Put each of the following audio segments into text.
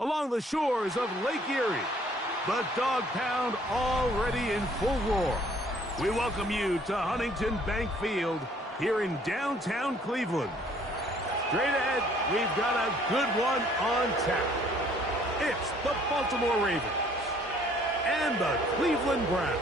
along the shores of Lake Erie. The Dog Pound already in full roar. We welcome you to Huntington Bank Field here in downtown Cleveland. Straight ahead, we've got a good one on tap. It's the Baltimore Ravens and the Cleveland Browns.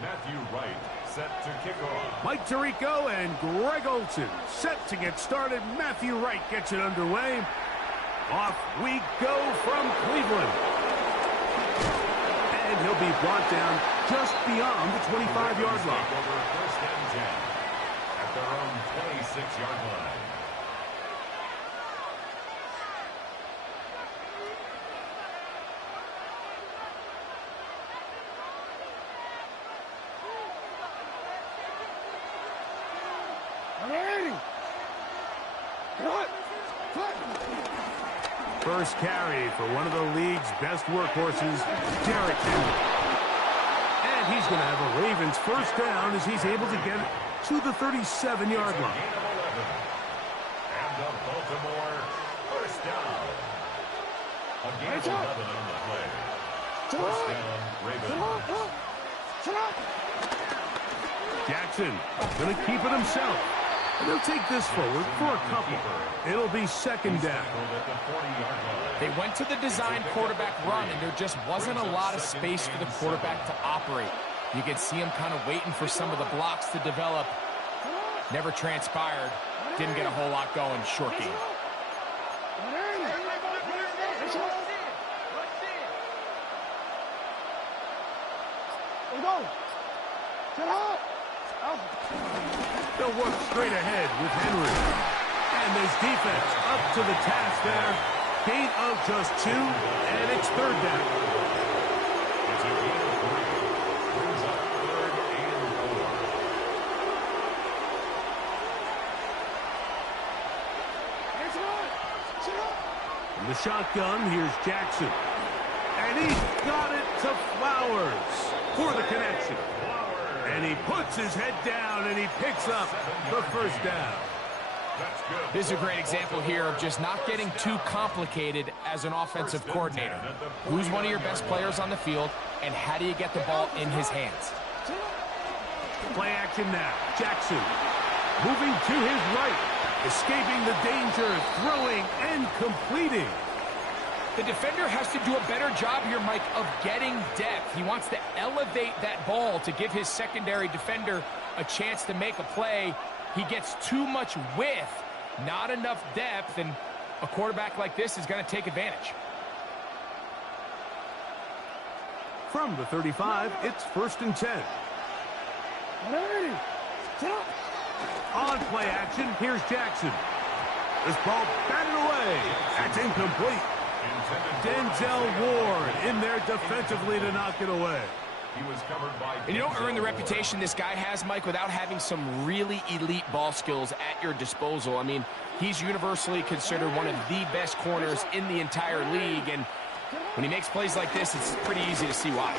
Matthew Wright set to kick off. Mike Tirico and Greg Olsen set to get started. Matthew Wright gets it underway. Off we go from Cleveland. And he'll be brought down just beyond the 25-yard line. Over first and 10 at their own 26-yard line. First carry for one of the league's best workhorses, Derrick Henry. And he's going to have a Ravens first down as he's able to get it to the 37-yard line. And the Baltimore first down. A gain of 11 on the play. First down, Ravens. Jackson going to keep it himself. And they'll take this forward for a couple. It'll be second down. They went to the design quarterback run, and there just wasn't a lot of space for the quarterback to operate. You could see him kind of waiting for some of the blocks to develop. Never transpired. Didn't get a whole lot going. Short game. They'll work straight ahead with Henry. And this defense up to the task there. Gain of just 2, and it's third down. It's a gain of 3. Brings up third and 4. In the shotgun, here's Jackson. And he's got it to Flowers for the connection. And he puts his head down, and he picks up the first down. This is a great example here of just not getting too complicated as an offensive coordinator. Who's one of your best players on the field, and how do you get the ball in his hands? Play action now. Jackson moving to his right, escaping the danger, throwing and completing. The defender has to do a better job here, Mike, of getting depth. He wants to elevate that ball to give his secondary defender a chance to make a play. He gets too much width, not enough depth, and a quarterback like this is going to take advantage. From the 35, it's first and 10. On play action, here's Jackson. This ball batted away. That's incomplete. Denzel Ward in there defensively to knock it away. He was covered by and you don't earn the reputation this guy has, Mike, without having some really elite ball skills at your disposal. I mean, he's universally considered one of the best corners in the entire league, and when he makes plays like this, it's pretty easy to see why.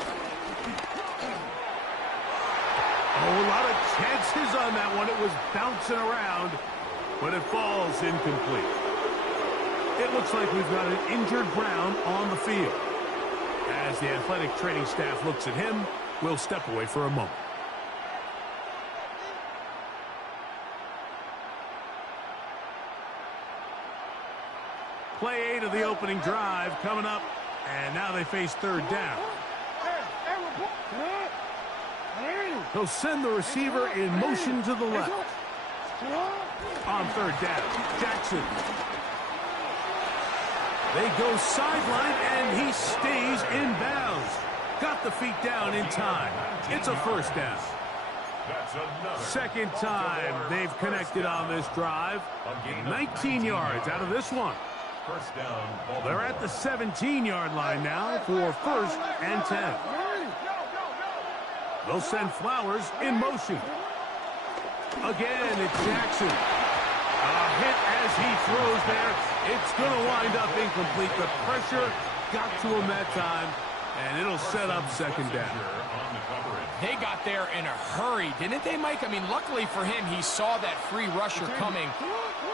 Oh, a lot of chances on that one. It was bouncing around, but it falls incomplete. It looks like we've got an injured Brown on the field. As the athletic training staff looks at him, we'll step away for a moment. Play 8 of the opening drive coming up, and now they face third down. They'll send the receiver in motion to the left. On third down, Jackson. They go sideline, and he stays in bounds. Got the feet down in time. It's a first down. Second time they've connected on this drive. 19 yards out of this one. First down. They're at the 17-yard line now for first and 10. They'll send Flowers in motion. Again, it's Jackson. A hit as he throws there. It's going to wind up incomplete. The pressure got to him that time, and it'll set up second down. They got there in a hurry, didn't they, Mike? I mean, luckily for him, he saw that free rusher coming,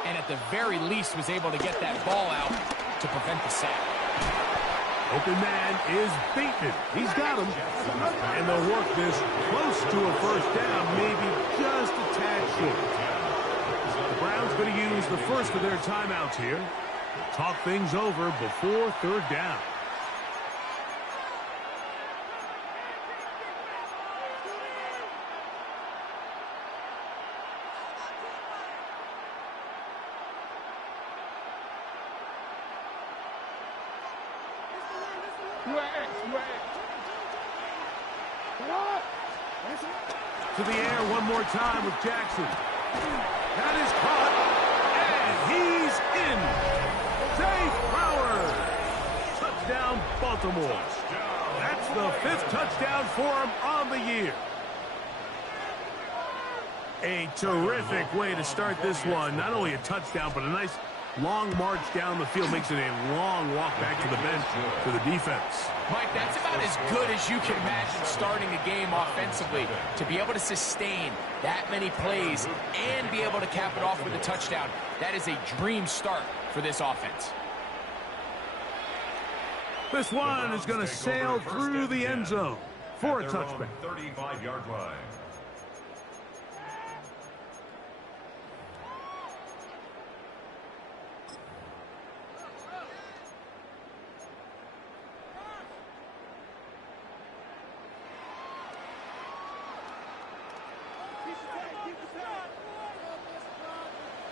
and at the very least was able to get that ball out to prevent the sack. Open man is Bateman. He's got him. And they'll work this close to a first down, maybe just a tad short. The Browns going to use the first of their timeouts here. Talk things over before third down. To the air one more time with Jackson. That is caught, and he's in. Zay Flowers. Touchdown, Baltimore. That's the 5th touchdown for him on the year. A terrific way to start this one. Not only a touchdown, but a nice long march down the field. Makes it a long walk back to the bench for the defense. Mike, that's about as good as you can imagine starting a game offensively. To be able to sustain that many plays and be able to cap it off with a touchdown, that is a dream start for this offense. This one is going to sail through the end zone for a touchback. 35-yard line.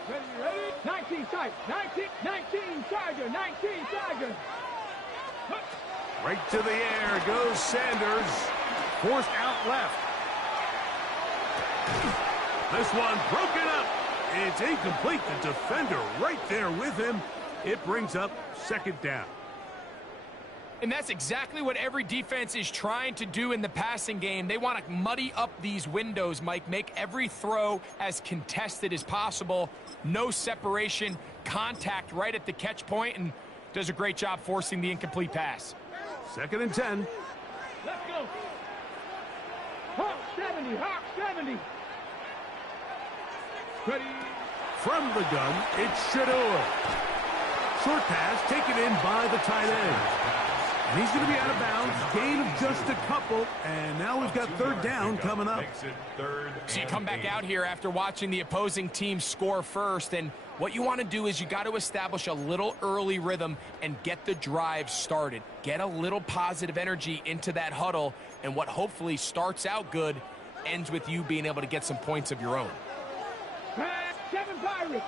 Ready? 19 Tiger, 19 Tiger, 19 Tiger. Right to the air goes Sanders. Forced out left. This one broken up. It's incomplete. The defender right there with him. It brings up second down. And that's exactly what every defense is trying to do in the passing game. They want to muddy up these windows, Mike, make every throw as contested as possible. No separation, contact right at the catch point, and does a great job forcing the incomplete pass. 2nd and 10. Let's go. Hawk 70, Hawk 70. Ready? From the gun, it's Shador. Short pass taken in by the tight end. And he's going to be out of bounds. Gain of just a couple. And now we've got third down coming up. So you come back out here after watching the opposing team score first. And what you want to do is you got to establish a little early rhythm and get the drive started. Get a little positive energy into that huddle. And what hopefully starts out good ends with you being able to get some points of your own. 7 Pirates,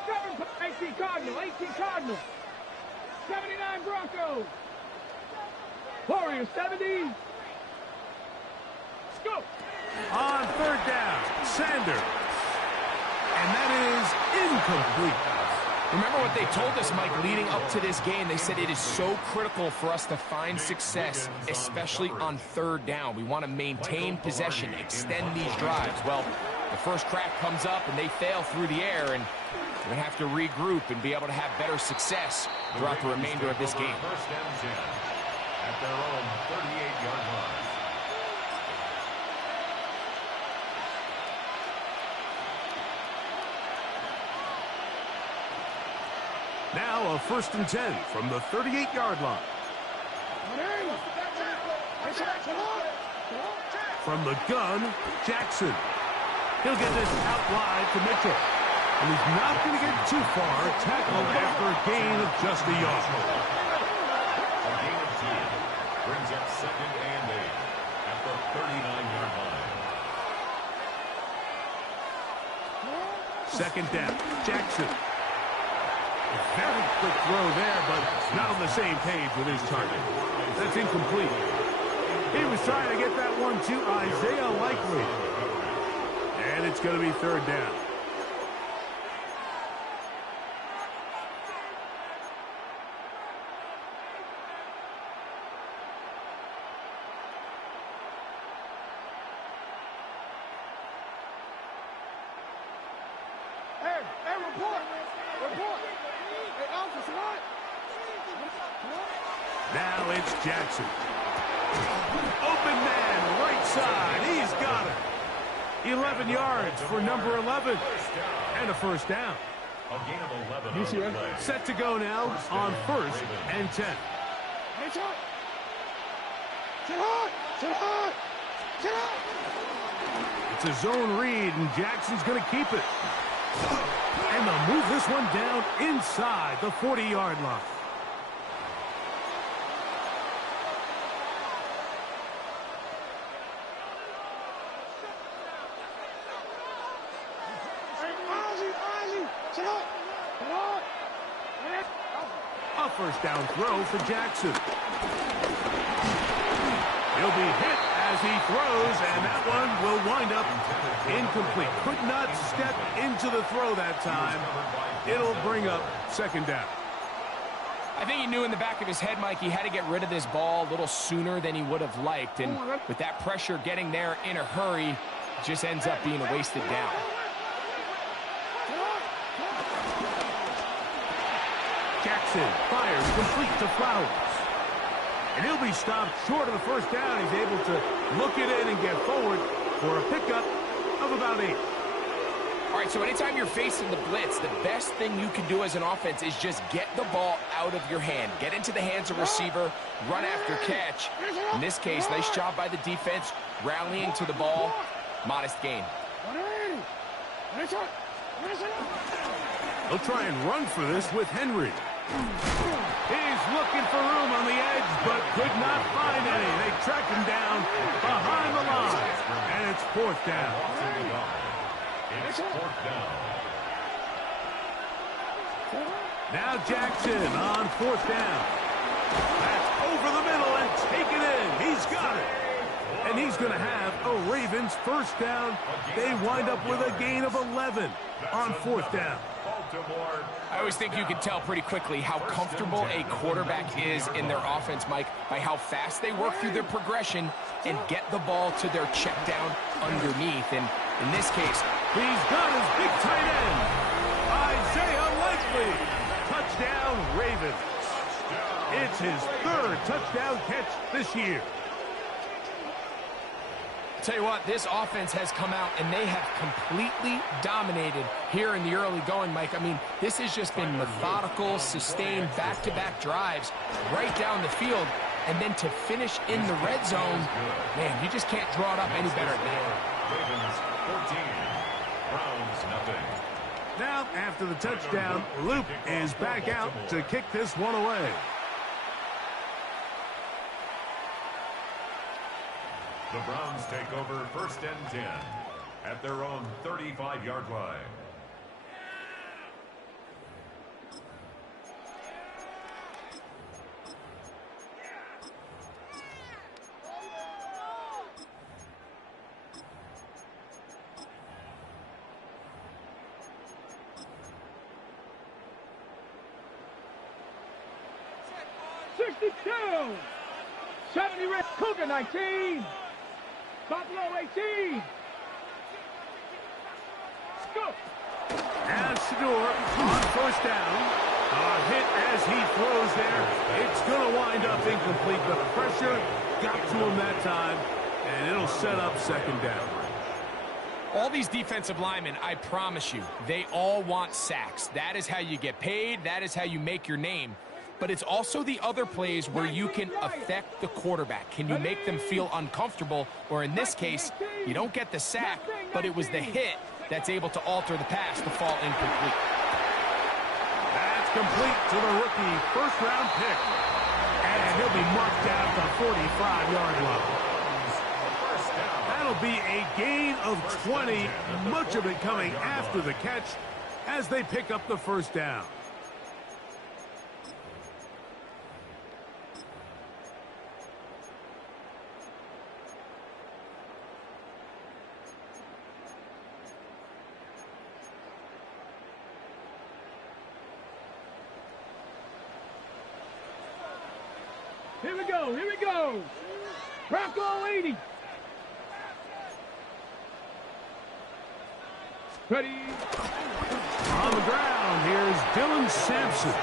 18 Cardinal, 18 Cardinal. 79 Broncos. Warriors 70. Let's go. On third down, Sanders. And that is incomplete. Remember what they told us, Mike, leading up to this game. They said it is so critical for us to find success, especially on third down. We want to maintain possession, extend these drives. Well, the first crack comes up and they fail through the air, and we're going to have to regroup and be able to have better success throughout the remainder of this game. First and 10 at their own 38-yard line. Now a 1st and 10 from the 38-yard line. From the gun, Jackson. He'll get this out wide to Mitchell. And he's not going to get too far. Tackled after a gain of just a yard. A gain of 2 brings up 2nd and 8 at the 39-yard line. 2nd down, Jackson. A very quick throw there, but not on the same page with his target. That's incomplete. He was trying to get that one to Isaiah Likely. And it's going to be third down. Hey, report. Now it's Jackson. Open man, right side. He's got it. 11 yards for number 11. And a first down. A gain of 11 on the play. Set to go now on 1st and 10. It's a zone read, and Jackson's going to keep it. And they'll move this one down inside the 40-yard line. A first down throw for Jackson. He'll be hit as he throws, and that one will wind up incomplete. Could not step into the throw that time. It'll bring up second down. I think he knew in the back of his head, Mike, he had to get rid of this ball a little sooner than he would have liked. And with that pressure getting there in a hurry, it just ends up being a wasted down. Jackson fires complete to Flowers. And he'll be stopped short of the first down. He's able to look it in and get forward for a pickup of about 8. All right, so anytime you're facing the blitz, the best thing you can do as an offense is just get the ball out of your hand. Get into the hands of receiver, run after catch. In this case, nice job by the defense, rallying to the ball. Modest gain. They'll try and run for this with Henry. He's looking for room on the edge, but could not find any. They track him down behind the line, and it's 4th down. It's 4th down. Now Jackson on 4th down. That's over the middle and taken in. He's got it. And he's going to have a Ravens first down. They wind up with a gain of 11 on 4th down. I always think you can tell pretty quickly how comfortable a quarterback is in their offense, Mike, by how fast they work through their progression and get the ball to their check down underneath. And in this case, he's got his big tight end, Isaiah Likely. Touchdown, Ravens. It's his 3rd touchdown catch this year. Tell you what, this offense has come out and they have completely dominated here in the early going, Mike. I mean, this has just been methodical, sustained, back-to-back drives right down the field. And then to finish in the red zone, man, you just can't draw it up any better than that. Ravens 14, Browns nothing. Now, after the touchdown, Luke is back out to kick this one away. The Browns take over 1st and 10 at their own 35-yard line. '62, 70 Red Cougar 19. Buffalo 18. Go. Now Shedeur on 1st down. A hit as he throws there. It's going to wind up incomplete. The pressure got to him that time, and it'll set up 2nd down. All these defensive linemen, I promise you, they all want sacks. That is how you get paid. That is how you make your name. But it's also the other plays where you can affect the quarterback. Can you make them feel uncomfortable? Or in this case, you don't get the sack, but it was the hit that's able to alter the pass to fall incomplete. That's complete to the rookie first-round pick. And he'll be marked down at the 45-yard line. That'll be a gain of 20, much of it coming after the catch as they pick up the first down. Here we go, here we go. Bronco 80. Ready. On the ground, here's Dylan Sampson.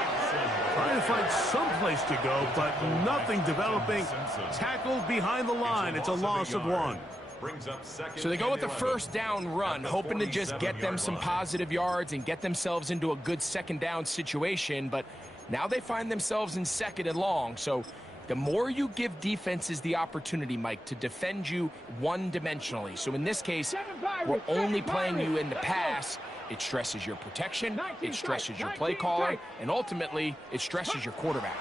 Trying to find some place to go, but nothing developing. Tackled behind the line. It's a loss of 1. So they go with the first down run, hoping to just get them some positive yards and get themselves into a good second down situation. But now they find themselves in second and long. So the more you give defenses the opportunity, Mike, to defend you one-dimensionally. So in this case, we're only playing you in the pass. It stresses your protection, it stresses your play caller, and ultimately, it stresses your quarterback.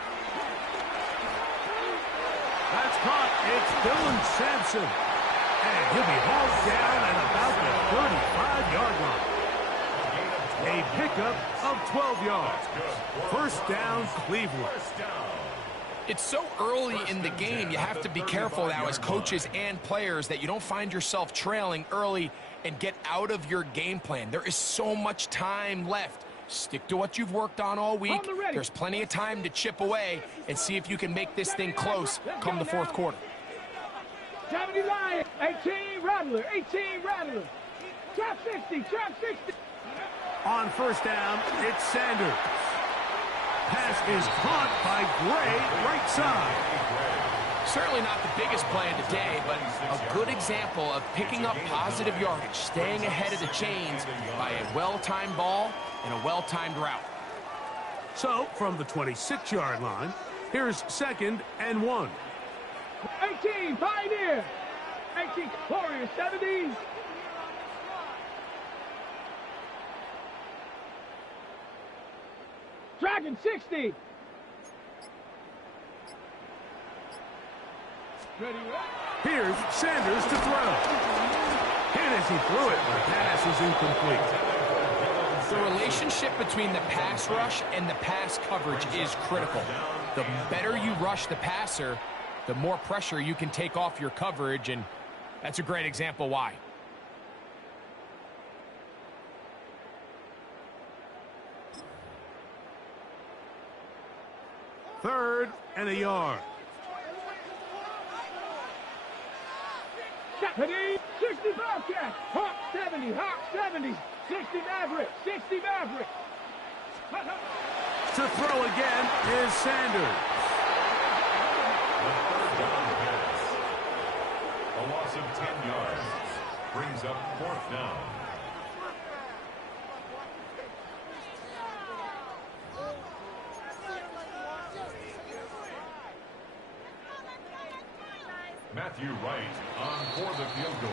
That's caught. It's Dylan Sampson. And he'll be hauled down at about the 35-yard line. A pickup of 12 yards. First down, Cleveland. It's so early in the game, you have to be careful now as coaches and players that you don't find yourself trailing early and get out of your game plan. There is so much time left. Stick to what you've worked on all week. There's plenty of time to chip away and see if you can make this thing close come the fourth quarter. 70 Lions, 18 Rattler, 18 Rattler. Trap 60, trap 60. On first down, it's Sanders. Pass is caught by Gray, right side. Certainly not the biggest play of the day, but a good example of picking up positive yardage, staying ahead of the chains by a well-timed ball and a well-timed route. So, from the 26-yard line, here's second and 1. 18, Pioneer. 18, Warriors, 70. Dragon, 60. Here's Sanders to throw. And as he threw it, the pass is incomplete. The relationship between the pass rush and the pass coverage is critical. The better you rush the passer, the more pressure you can take off your coverage, and that's a great example why. Third and a yard. 60 Bobcat, Hawk 70, Hawk 70, 60 Maverick, 60 Maverick. To throw again is Sanders. A loss of 10 yards brings up fourth down. Matthew Wright on for the field goal.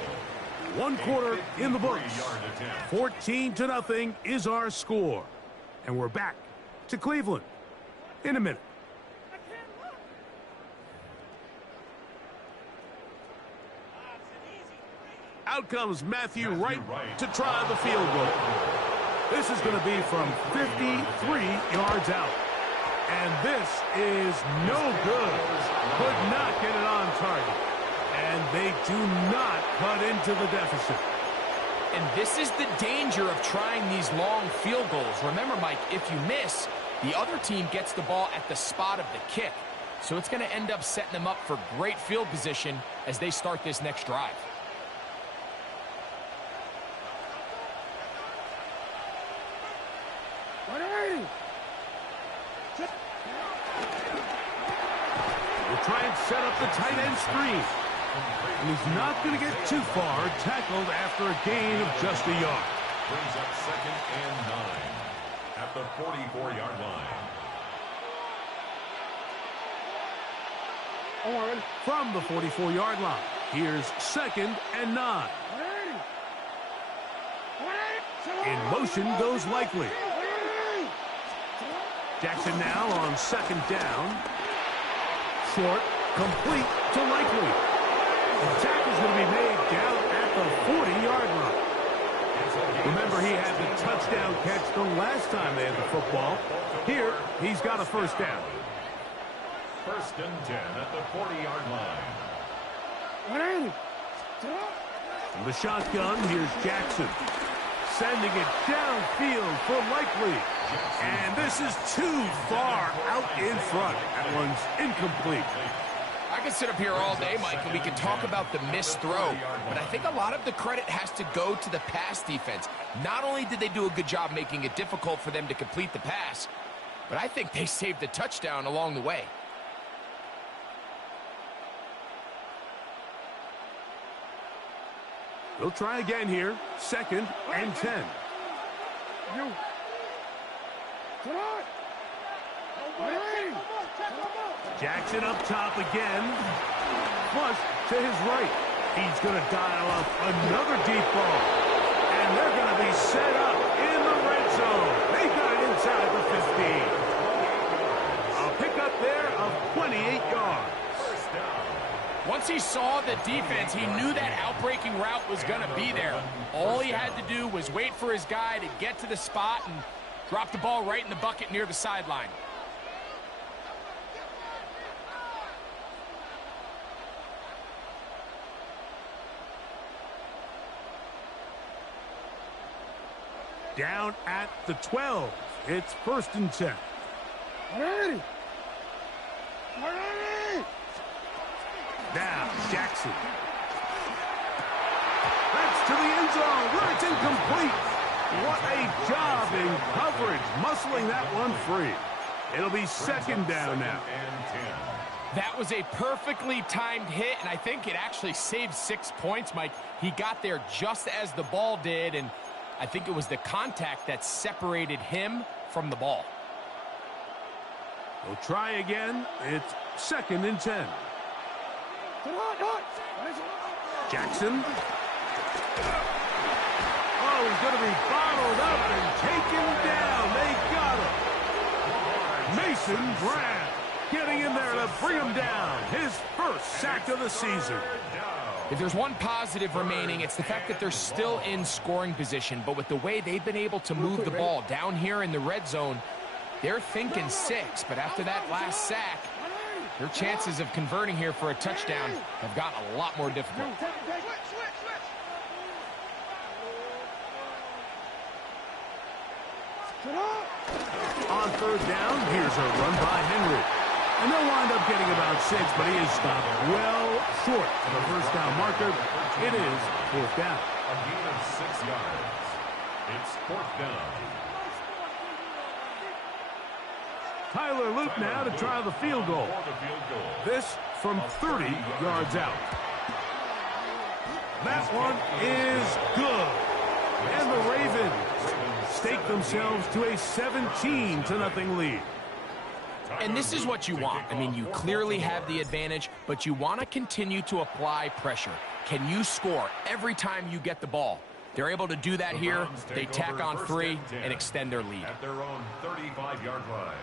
1 quarter in the books. 14-0 is our score. And we're back to Cleveland in a minute. Out comes Matthew Wright to try the field goal. This is going to be from 53 yards out. And this is no good. Could not get it on target. And they do not cut into the deficit. And this is the danger of trying these long field goals. Remember, Mike, if you miss, the other team gets the ball at the spot of the kick. So it's going to end up setting them up for great field position as they start this next drive. We'll try and set up the tight end screen. And he's not going to get too far, tackled after a gain of just a yard. Brings up second and 9 at the 44-yard line. From the 44-yard line, here's second and 9. In motion goes Likely. Jackson now on second down. Short, complete to Likely. The tackle's going to be made down at the 40-yard line. Remember, he had the touchdown catch the last time they had the football. Here, he's got a first down. First and 10 at the 40-yard line. From the shotgun, here's Jackson. Sending it downfield for Likely. And this is too far out in front. That one's incomplete. I could sit up here all day, Mike, and we can talk about the missed throw, but I think a lot of the credit has to go to the pass defense. Not only did they do a good job making it difficult for them to complete the pass, but I think they saved the touchdown along the way. They'll try again here. 2nd and 10. Jackson up top again. Flush to his right. He's going to dial up another deep ball. And they're going to be set up in the red zone. They got it inside the 15. A pickup there of 28 yards. Once he saw the defense, he knew that outbreaking route was going to be there. All he had to do was wait for his guy to get to the spot and drop the ball right in the bucket near the sideline. Down at the 12. It's 1st and 10. Now, Jackson. That's to the end zone where it's incomplete. What a job in coverage, muscling that one free. It'll be 2nd down now. That was a perfectly timed hit, and I think it actually saved 6 points, Mike. He got there just as the ball did, and I think it was the contact that separated him from the ball. We'll try again. It's 2nd and 10. Jackson. Oh, he's going to be bottled up and taken down. They got him. Mason Brown getting in there to bring him down. His 1st sack of the season. If there's one positive remaining, it's the fact that they're still in scoring position. But with the way they've been able to move the ball down here in the red zone, they're thinking 6. But after that last sack, their chances of converting here for a touchdown have gotten a lot more difficult. On 3rd down, here's a run by Henry. And they'll wind up getting about 6, but he is stopped well short of the 1st down marker. It is 4th down. A gain of 6 yards. It's 4th down. Tyler Luke now to try the field goal. This from 30 yards out. That one is good. And the Ravens stake themselves to a 17-0 lead. And this is what you want. I mean, you clearly have the advantage, but you want to continue to apply pressure. Can you score every time you get the ball? They're able to do that here. They tack on 3 and extend their lead. At their own 35-yard line.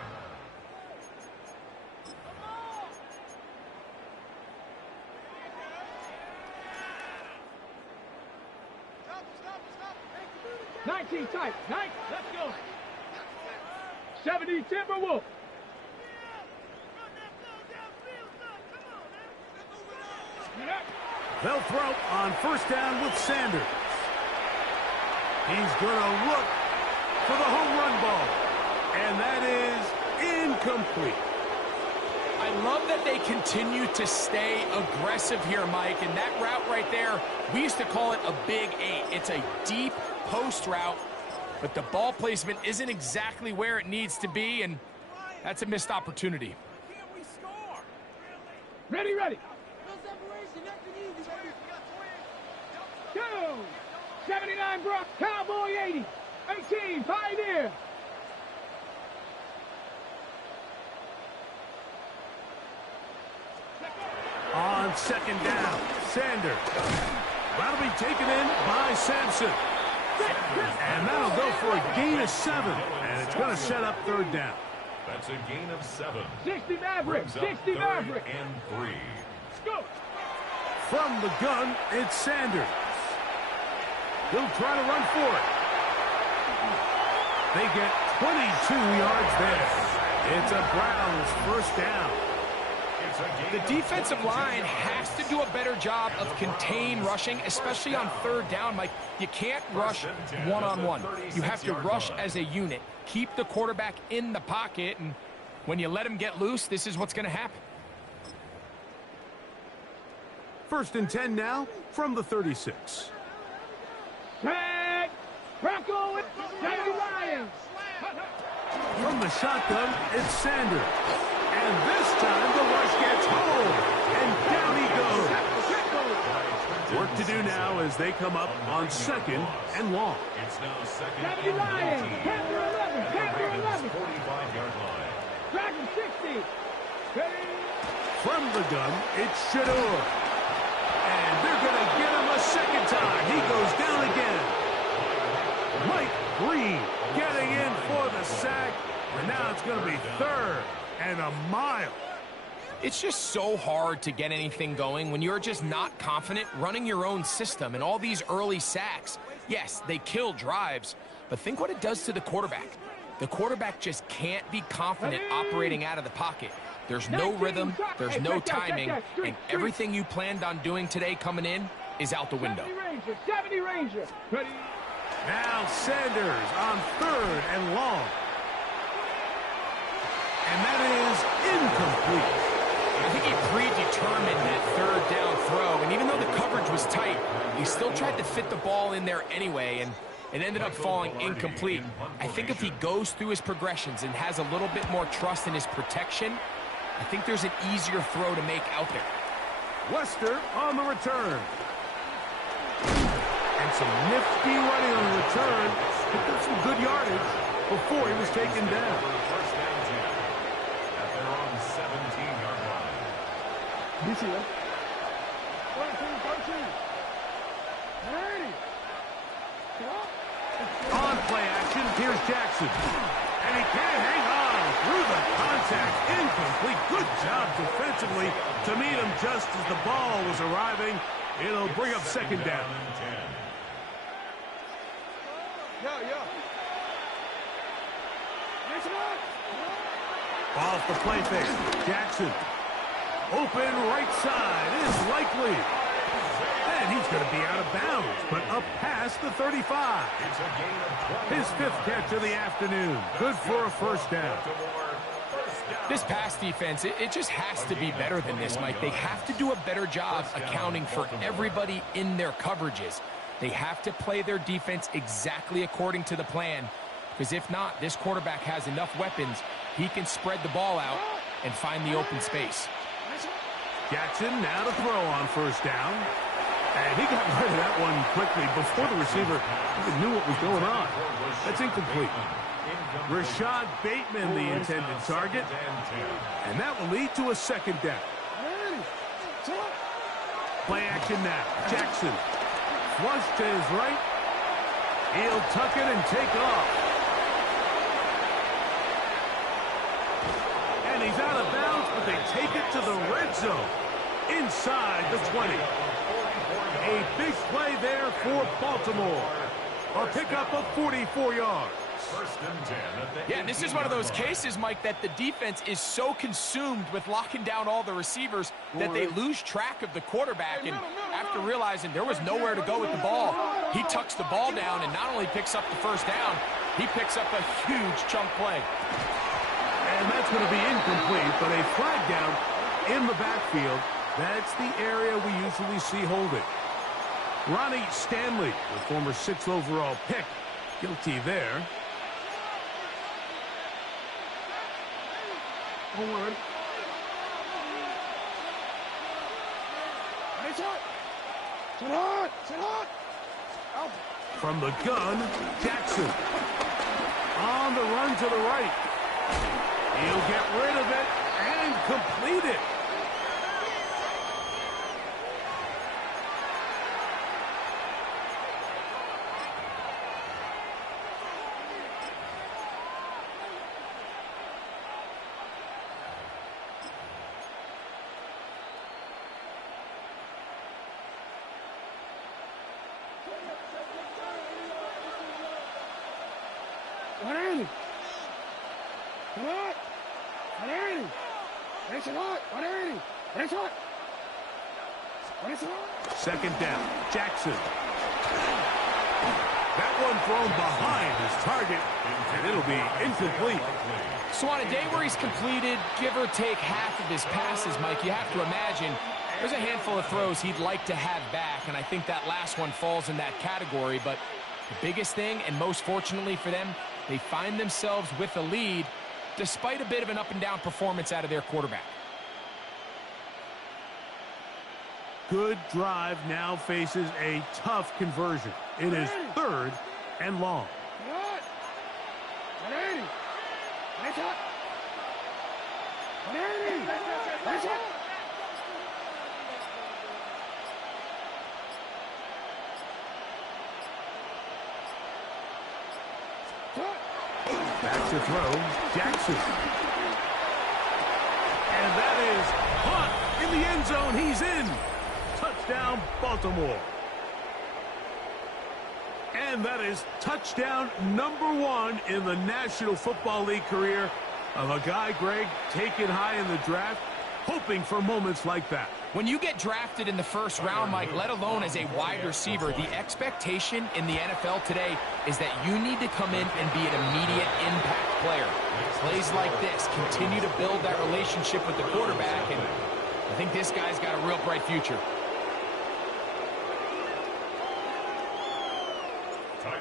Tight. 9. Let's go. 70 Timberwolf. They'll throw on 1st down with Sanders. He's going to look for the home run ball. And that is incomplete. I love that they continue to stay aggressive here, Mike. And that route right there, we used to call it a Big 8. It's a deep post route, but the ball placement isn't exactly where it needs to be, and that's a missed opportunity. Ready. Go. 79 Brock. Cowboy 80. 18 Pioneer. On 2nd down, Sanders. That'll be taken in by Sampson. And that'll go for a gain of 7. And it's going to set up 3rd down. That's a gain of 7. 60 Maverick. 60 Maverick. And 3. Let's go. From the gun, it's Sanders. He'll try to run for it. They get 22 yards there. It's a Browns 1st down. The defensive line has to do a better job of contain rushing, especially on 3rd down, Mike. You can't rush one-on-one. You have to rush as a unit. Keep the quarterback in the pocket, and when you let him get loose, this is what's going to happen. 1st and 10 now from the 36. Set. Bronco. Danny Ryan. From the shotgun, it's Sanders. And this time the rush gets home. And down he goes. Work to do now as they come up on 2nd and long. It's now 2nd Deputy and Lions, 19. Panther 11, Panther 11. 45-yard line. Dragon 60. Ready? From the gun, it's Shedeur. And they're going to get him a second time. He goes down again. Mike Green getting in for the sack. And now it's going to be 3rd and a mile. It's just so hard to get anything going when you're just not confident running your own system. And all these early sacks, yes, they kill drives, but think what it does to the quarterback. The quarterback just can't be confident operating out of the pocket. There's no rhythm, there's no timing, and everything you planned on doing today coming in is out the window. 70 Ranger. Ready? Now Sanders on 3rd and long. And that is incomplete. I think he predetermined that 3rd down throw, and even though the coverage was tight, he still tried to fit the ball in there anyway, and it ended up falling incomplete. I think if he goes through his progressions and has a little bit more trust in his protection, I think there's an easier throw to make out there. Wester on the return. And some nifty running on the return. Picked up some good yardage before he was taken down. First down 10 at their own 17-yard line. DC, 13, 13. Ready? On play action, here's Jackson. And he can't hang on through the contact. Incomplete. Good job defensively to meet him just as the ball was arriving. It'll bring up 2nd down. Off the play fake. Jackson. Open right side is likely. And he's going to be out of bounds, but up past the 35. His 5th catch of the afternoon. Good for a first down. This pass defense, it just has to be better than this, Mike. They have to do a better job accounting for everybody in their coverages. They have to play their defense exactly according to the plan, because if not, this quarterback has enough weapons. He can spread the ball out and find the open space. Jackson now to throw on first down. And he got rid of that one quickly before the receiver even knew what was going on. That's incomplete. Rashad Bateman, the intended target. And that will lead to a 2nd down. Play action now. Jackson. Flush to his right. He'll tuck it and take off. And he's out of bounds, but they take it to the red zone. Inside the 20. A big play there for Baltimore. A pickup of 44 yards. Yeah, this is one of those cases, Mike, that the defense is so consumed with locking down all the receivers that they lose track of the quarterback. And after realizing there was nowhere to go with the ball, he tucks the ball down and not only picks up the first down, he picks up a huge chunk play. And that's going to be incomplete, but a flag down in the backfield. That's the area we usually see holding. Ronnie Stanley, the former 6th overall pick, guilty there. Forward. Nice hot. Sit hot. Sit hot. Out. From the gun, Jackson. On the run to the right. He'll get rid of it and complete it. Second down, Jackson. That one thrown behind his target, and it'll be incomplete. So on a day where he's completed, give or take half of his passes, Mike, you have to imagine there's a handful of throws he'd like to have back, and I think that last one falls in that category, but The biggest thing, and most fortunately for them, they find themselves with a lead despite a bit of an up-and-down performance out of their quarterback. Good drive now faces a tough conversion. It is 3rd and long. Back to throw, Jackson. And that is caught in the end zone. He's in. Touchdown, Baltimore. And that is touchdown number 1 in the National Football League career of a guy, Greg, taken high in the draft, hoping for moments like that. When you get drafted in the first round, Mike, let alone as a wide receiver, the expectation in the NFL today is that you need to come in and be an immediate impact player. Plays like this continue to build that relationship with the quarterback, and I think this guy's got a real bright future.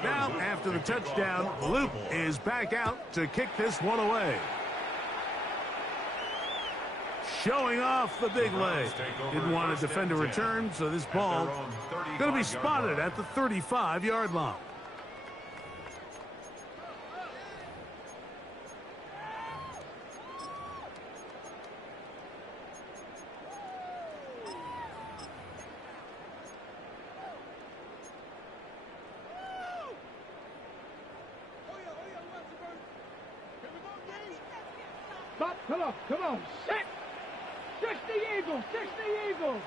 Now, after the touchdown, Luke is back out to kick this one away. Showing off the big leg. Didn't want to defend a return, so this ball going to be spotted at the 35-yard line. Come on, set! 60 Eagles, 60 Eagles!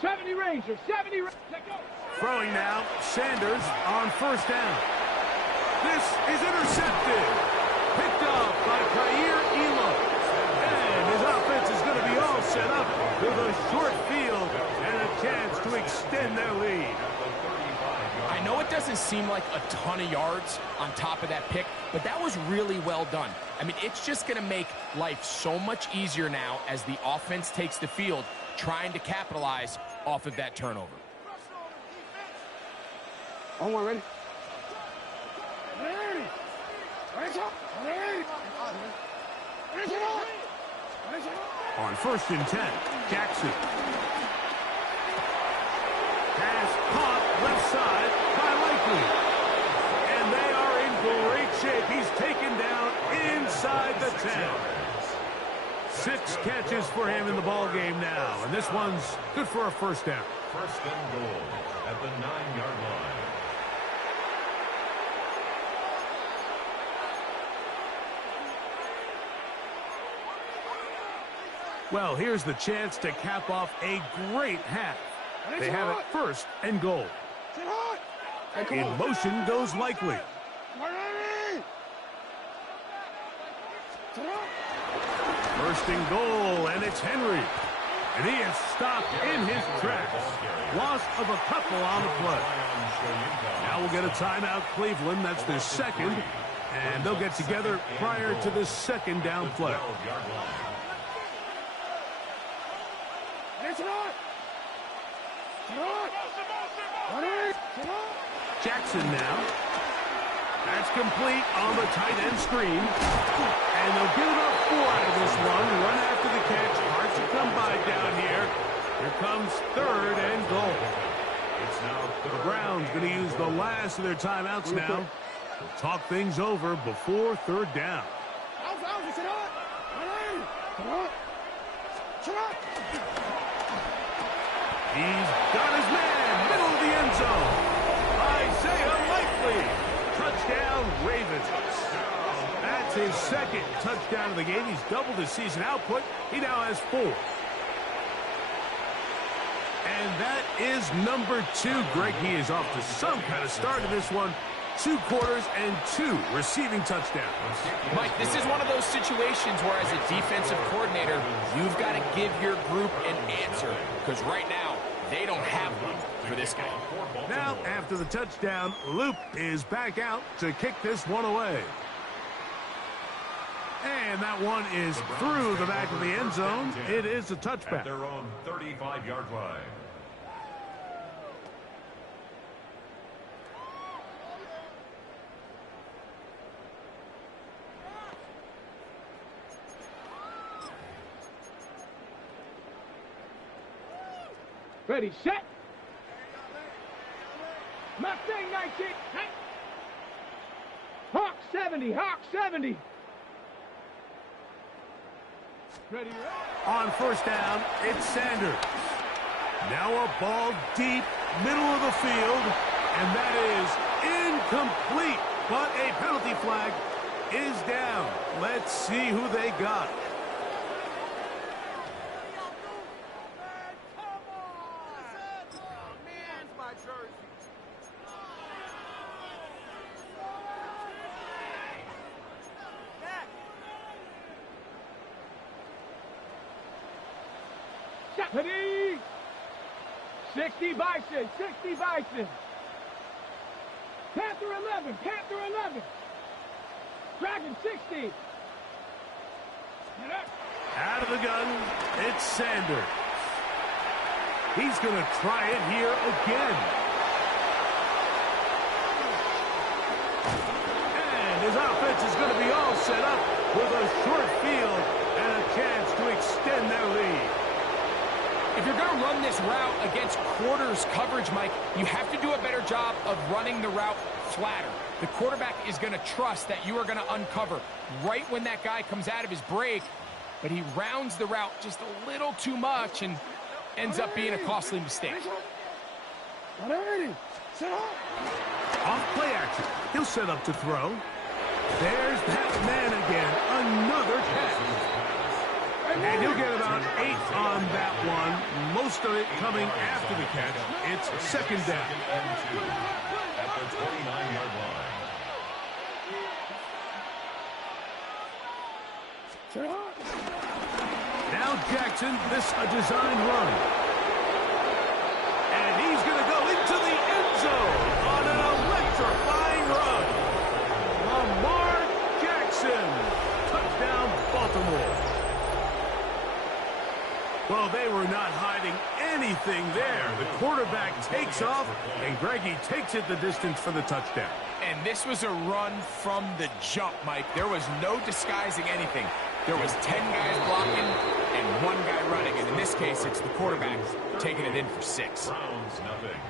70 Rangers, 70 Rangers, let go! Throwing now, Sanders on first down. This is intercepted. Picked off by Kaiir Elam. And his offense is going to be all set up with a short field and a chance to extend their lead. I know it doesn't seem like a ton of yards on top of that pick, but that was really well done. I mean, it's just going to make life so much easier now as the offense takes the field, trying to capitalize off of that turnover. On one, ready? On 1st and 10, Jackson. Pass caught left side by Likely. And they are in great shape. He's taken down inside the 10. 6 catches for him in the ball game now. And this one's good for a first down. 1st and goal at the 9-yard line. Well, here's the chance to cap off a great half. They have it 1st and goal. In motion goes Likely. First and goal, and it's Henry. And he is stopped in his tracks. Loss of a couple on the play. Now we'll get a timeout, Cleveland. That's their 2nd. And they'll get together prior to the 2nd down play. Jackson now. That's complete on the tight end screen. And they'll get about 4 out of this one. Run after the catch. Hard to come by down here. Here comes 3rd and goal. The Browns going to use the last of their timeouts now. They'll talk things over before 3rd down. He's got his man, middle of the end zone. Isaiah Likely. Touchdown, Ravens. That's his 2nd touchdown of the game. He's doubled his season output. He now has 4. And that is number 2. Greg, he is off to some kind of start in this one. 2 quarters and 2 receiving touchdowns. Mike, this is one of those situations where as a defensive coordinator, you've got to give your group an answer, because right now, they don't have one for this guy. Now, after the touchdown, Luke is back out to kick this one away. And that one is through the back of the end zone. It is a touchback. At their own 35-yard line. Ready, set. Mustang 19. Hey. Hawk 70, Hawk 70. Ready, On first down, it's Sanders. Now a ball deep, middle of the field, and that is incomplete. But a penalty flag is down. Let's see who they got. Ready. 60 Bison, 60 Bison. Panther 11, Panther 11. Dragon 60. Out of the gun, it's Sanders. He's going to try it here again. And his offense is going to be all set up with a short field and a chance to extend their lead. If you're going to run this route against quarters coverage, Mike, you have to do a better job of running the route flatter. The quarterback is going to trust that you are going to uncover right when that guy comes out of his break, but he rounds the route just a little too much and ends up being a costly mistake. Off play action. He'll set up to throw. There's that man again. Another catch. And he'll get about 8 on that one. Most of it coming after the catch. It's second down. At the 29-yard line. Now Jackson, this a design run. And he's going to go into the end zone on an electrifying run. Lamar Jackson. Touchdown, Baltimore. Well, they were not hiding anything there. The quarterback takes off, and Greggy takes it the distance for the touchdown. And this was a run from the jump, Mike. There was no disguising anything. There was 10 guys blocking and 1 guy running. And in this case, it's the quarterback taking it in for 6. Browns nothing.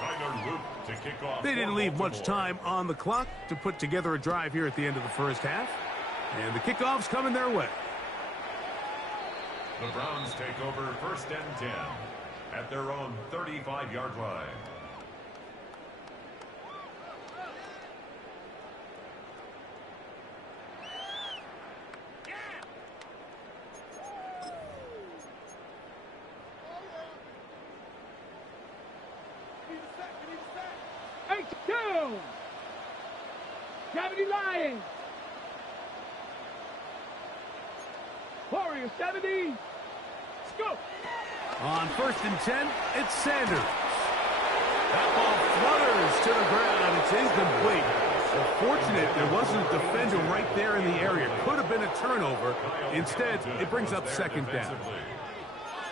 Tyler Luke to kick off. They didn't leave much time on the clock to put together a drive here at the end of the first half. And the kickoff's coming their way. The Browns take over first and 10 at their own 35-yard line. H2. Gravity Lions. Warrior 70. Go. On first and 10, it's Sanders. That ball flutters to the ground. It's incomplete. Well, fortunate there wasn't a defender right there in the area. Could have been a turnover. Instead, it brings up second down.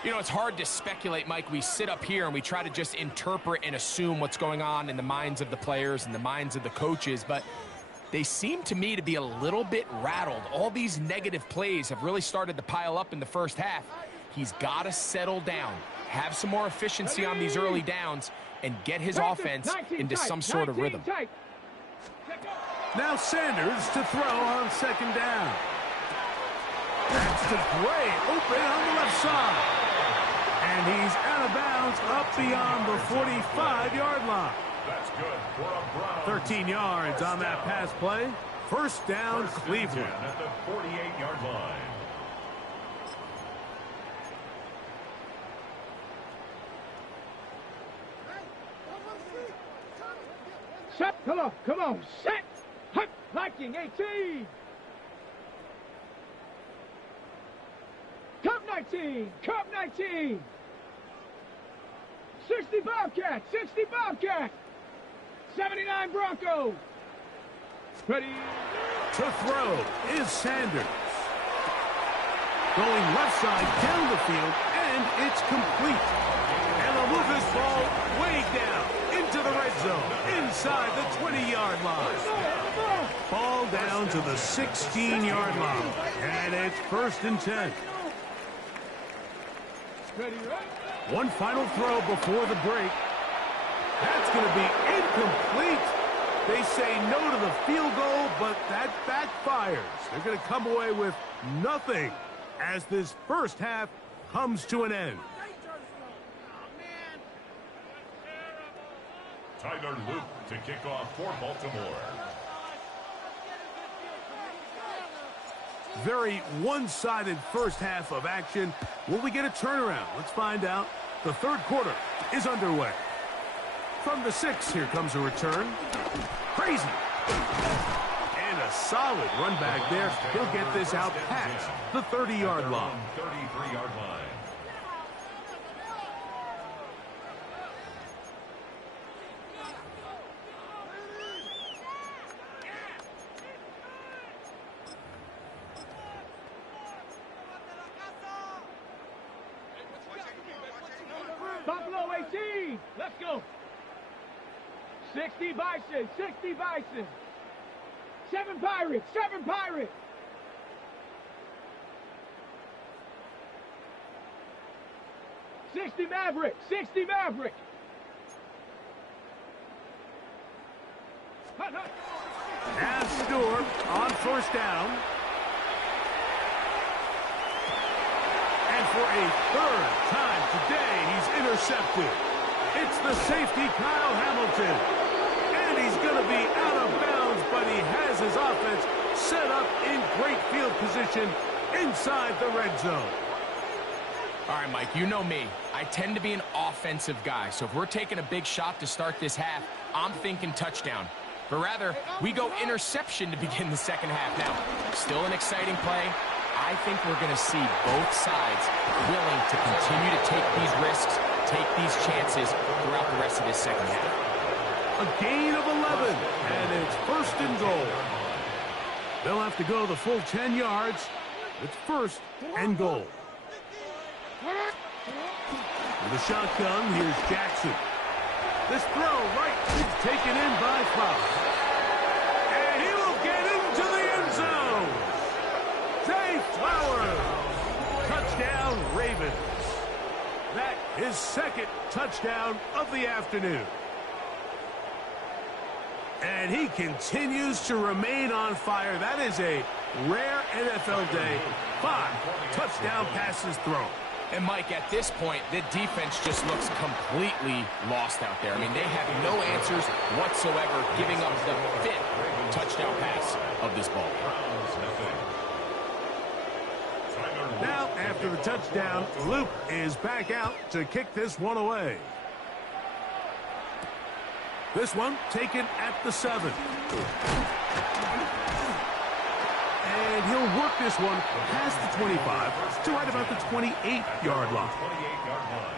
You know, it's hard to speculate, Mike. We sit up here and we try to just interpret and assume what's going on in the minds of the players and the minds of the coaches, but they seem to me to be a little bit rattled. All these negative plays have really started to pile up in the first half. He's got to settle down, have some more efficiency on these early downs, and get his offense into some sort of rhythm. Now Sanders to throw on second down. That's to Gray, open on the left side. And he's out of bounds up beyond the 45-yard line. That's good for a Brown. 13 yards on that pass play. First down, Cleveland. At the 48-yard line. Set. Come on. Set. Hut. Viking 18. Cup 19. Cup 19. 60 Bobcat. 60 Bobcat. 79 Broncos. Ready. To throw is Sanders. Going left side down the field, and it's complete. And they'll move this ball way down into the red zone, inside the 20-yard line. Ball down to the 16-yard line, and it's first and 10. Ready, right? One final throw before the break. That's going to be incomplete. They say no to the field goal, but that backfires. They're going to come away with nothing as this first half comes to an end. Tyler Luke to kick off for Baltimore. Very one-sided first half of action. Will we get a turnaround? Let's find out. The third quarter is underway. From the 6, here comes a return. Crazy. And a solid run back there. He'll get this out past the 30-yard line. 33-yard line. Buffalo 18. Let's go. 60 Bison. 60 Bison. 7 Pirates. 7 Pirates. $60 Maverick. 60 Maverick. Now Stewart on first down. And for a third time today, he's intercepted. It's the safety, Kyle Hamilton. And he's going to be out of bounds, but he has his offense set up in great field position inside the red zone. All right, Mike, you know me. I tend to be an offensive guy, so if we're taking a big shot to start this half, I'm thinking touchdown. But rather, we go interception to begin the second half. Now, still an exciting play. I think we're going to see both sides willing to continue to take these risks, take these chances throughout the rest of this second half. A gain of 11, and it's first and goal. They'll have to go the full 10 yards. It's first and goal. With a shotgun, here's Jackson. This throw right is taken in by Flowers. And he will get into the end zone. Zay Flowers. Touchdown, Ravens. That is second touchdown of the afternoon. And he continues to remain on fire. That is a rare NFL day. 5 touchdown passes thrown. And, Mike, at this point, the defense just looks completely lost out there. I mean, they have no answers whatsoever, giving up the 5th touchdown pass of this ball. Now, after the touchdown, Luke is back out to kick this one away. This one taken at the 7. And he'll work this one past the 25 to right about the 28-yard line. 28-yard line.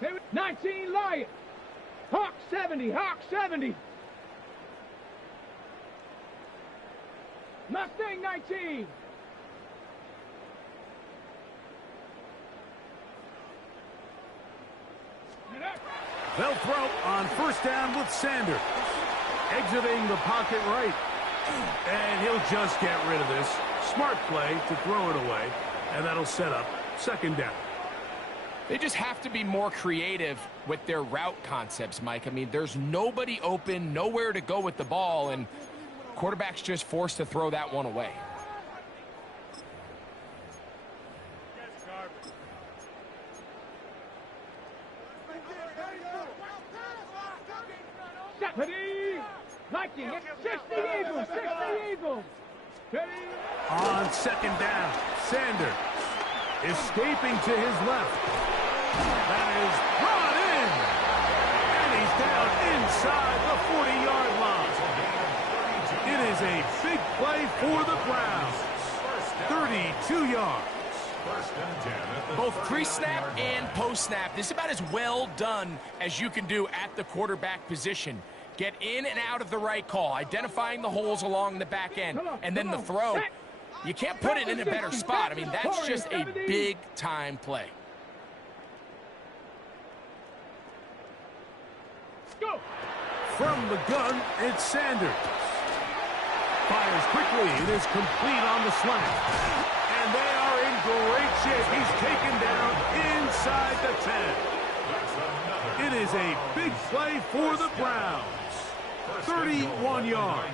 Hey, 19 Lions. Hawk 70. Hawk 70. Mustang 19. They'll throw on first down with Sanders. Exiting the pocket right. And he'll just get rid of this. Smart play to throw it away. And that'll set up second down. They just have to be more creative with their route concepts, Mike. I mean, there's nobody open, nowhere to go with the ball, and quarterback's just forced to throw that one away. Stephanie! Liking it. 60 Eagles. 60 Eagles. On second down, Sanders escaping to his left. That is brought in. And he's down inside the 40-yard line. It is a big play for the Browns. 32 yards. Both pre-snap and post-snap. This is about as well done as you can do at the quarterback position. Get in and out of the right call, identifying the holes along the back end, and then the throw. You can't put it in a better spot. I mean, that's just a big-time play. Go. From the gun, it's Sanders. Fires quickly. It is complete on the slant. And they are in great shape. He's taken down inside the 10. It is a big play for the Browns. 31 yards.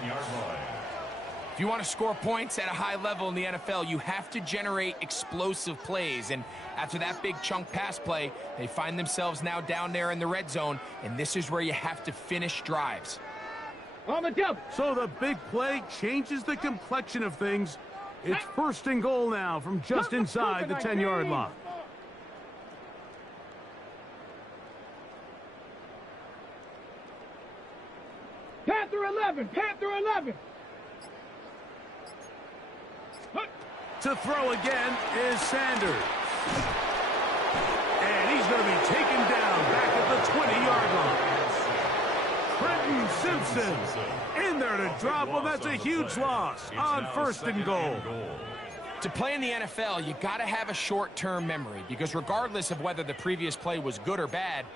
If you want to score points at a high level in the NFL, you have to generate explosive plays. And after that big chunk pass play, they find themselves now down there in the red zone, and this is where you have to finish drives. On the double. So the big play changes the complexion of things. It's first and goal now from just inside the 10-yard line. Panther 11. Panther 11. To throw again is Sanders. And he's going to be taken down back at the 20-yard line. Trenton Simpson in there to drop him. That's a huge loss on first and goal. To play in the NFL, you got to have a short-term memory, because regardless of whether the previous play was good or bad,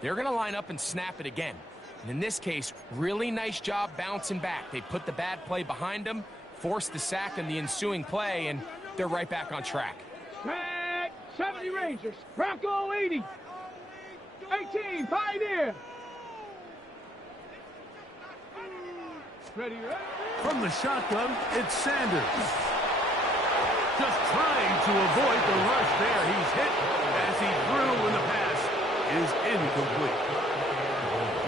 they're going to line up and snap it again. And in this case, really nice job bouncing back. They put the bad play behind them, forced the sack in the ensuing play, and they're right back on track. Back 70 Rangers. Bronco 80. 18 Pioneer. Ready. From the shotgun, it's Sanders. Just trying to avoid the rush there. He's hit as he threw when the pass is incomplete.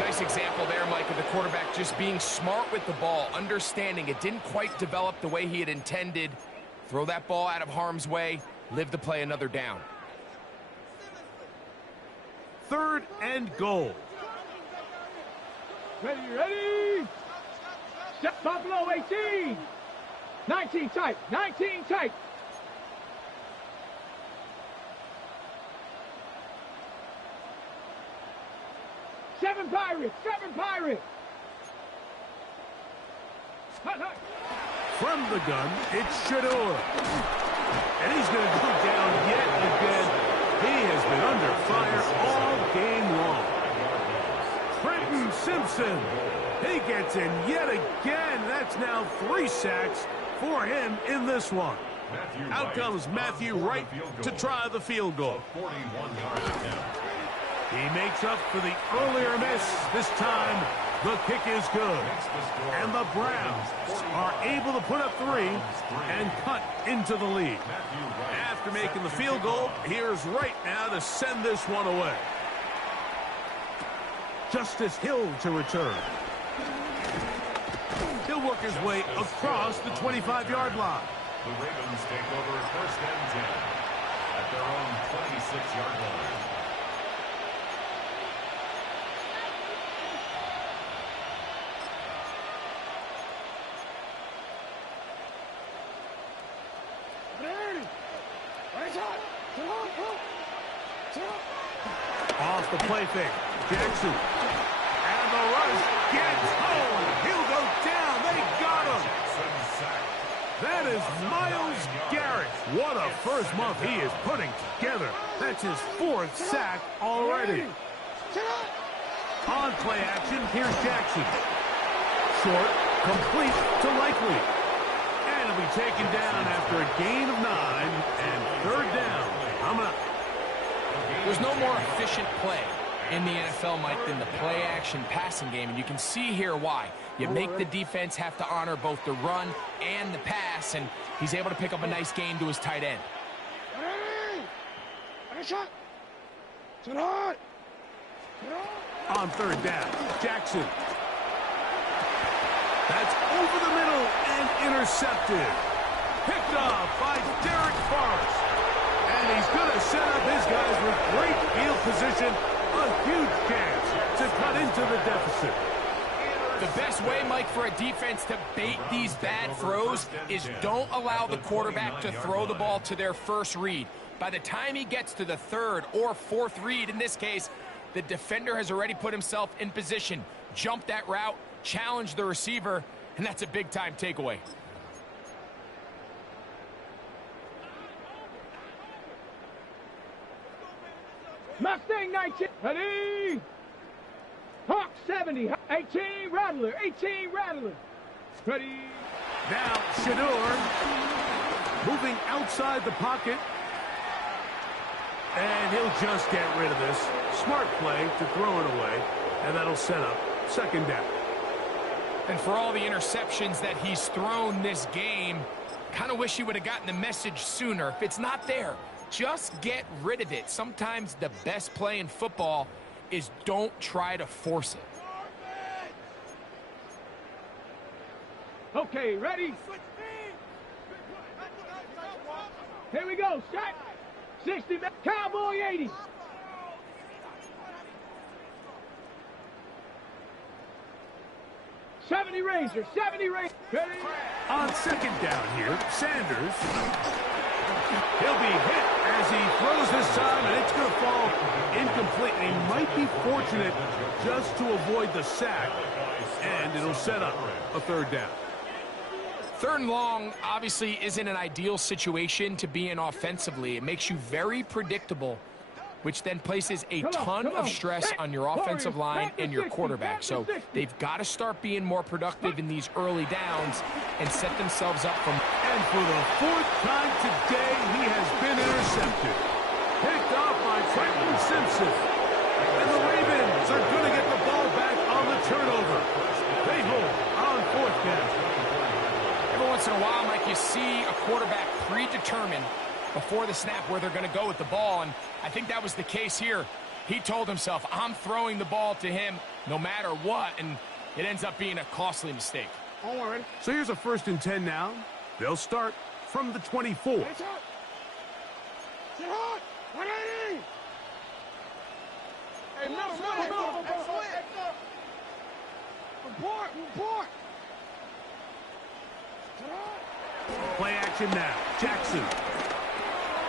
Nice example there, Mike, of the quarterback just being smart with the ball, understanding it didn't quite develop the way he had intended. Throw that ball out of harm's way, live to play another down. Third and goal. Ready. Step Buffalo 18. 19 tight. 19 tight. Seven Pirates. From the gun, it's Shador. And he's going to go down yet again. He has been under fire all game long. Trenton Simpson. He gets in yet again. That's now 3 sacks for him in this one. Out comes Matthew Wright to try the field goal. 41-yard attempt. He makes up for the earlier miss. This time, the kick is good. And the Browns are able to put up 3 and cut into the lead. After making the field goal, here's Wright now to send this one away. Justice Hill to return. He'll work his way across the 25-yard line. The Ravens take over first and 10 at their own 26-yard line. Off the play fake. Jackson. And the rush gets home. He'll go down. They got him. That is Myles Garrett. What a first month he is putting together. That's his 4th sack already. On play action, here's Jackson. Short, complete to Likely. And he'll be taken down after a gain of 9 and 3rd down. Coming up. There's no more efficient play in the NFL, Mike, than the play-action passing game, and you can see here why. You make the defense have to honor both the run and the pass, and he's able to pick up a nice gain to his tight end. On 3rd down, Jackson. That's over the middle and intercepted. Picked off by Derek Forrest. And he's going to set up his guys with great field position. A huge chance to cut into the deficit. The best way, Mike, for a defense to bait these bad throws is don't allow the quarterback to throw the ball to their first read. By the time he gets to the 3rd or 4th read, in this case, the defender has already put himself in position, jumped that route, challenged the receiver, and that's a big-time takeaway. King 19. Ready? Hawk 70. 18 Rattler. 18 Rattler. Ready? Now, Shador moving outside the pocket. And he'll just get rid of this. Smart play to throw it away. And that'll set up second down. And for all the interceptions that he's thrown this game, kind of wish he would have gotten the message sooner. If it's not there, just get rid of it. Sometimes the best play in football is don't try to force it. Okay, ready? Here we go. Set. 60. Cowboy 80. Ranger, 70 Ranger. Ready? On second down here, Sanders. He'll be hit as he throws this time, and it's going to fall incomplete. And he might be fortunate just to avoid the sack, and it'll set up a third down. Third and long obviously isn't an ideal situation to be in offensively. It makes you very predictable, which then places a ton of stress on your offensive line and your quarterback. So they've got to start being more productive in these early downs and set themselves up from. And for the fourth time today, he has been intercepted. Picked off by Trenton Simpson. And the Ravens are going to get the ball back on the turnover. They hold on fourth down. Every once in a while, Mike, you see a quarterback predetermined before the snap where they're going to go with the ball, and I think that was the case here. He told himself, I'm throwing the ball to him no matter what, and it ends up being a costly mistake. So here's a 1st and 10 now. They'll start from the 24. Sit hot. 180. Hey, middle. Report. Play action now. Jackson.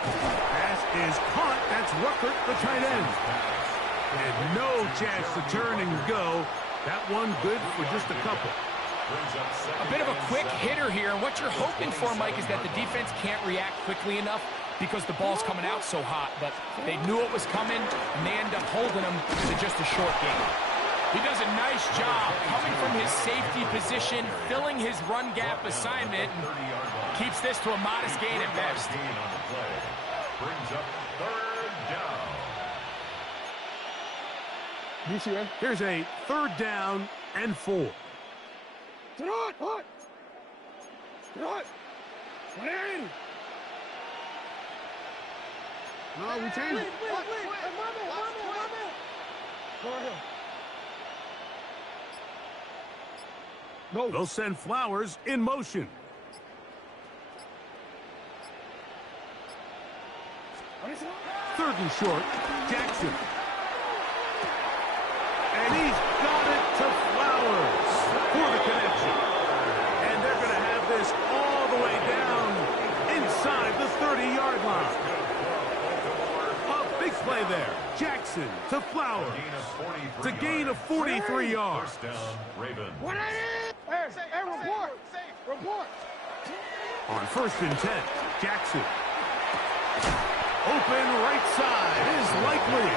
Pass is caught. That's Ruckert, the tight end. And no chance to turn and go. That one good for just a couple. A bit of a quick hitter here, and what you're hoping for, Mike, is that the defense can't react quickly enough because the ball's coming out so hot. But they knew it was coming, and they end up holding them to just a short game. He does a nice job coming from his safety position, filling his run gap assignment, and keeps this to a modest gain at best. Brings up third down. Here's a 3rd down and 4. Sit hot. What in? No, we changed it. No. They'll send Flowers in motion. Third and short, Jackson. And he's got it to Flowers for the connection. And they're going to have this all the way down inside the 30-yard line. A big play there. Jackson to Flowers. It's a gain of 43 yards. First down, Ravens. Hey, report. On 1st and 10, Jackson. Open right side is likely.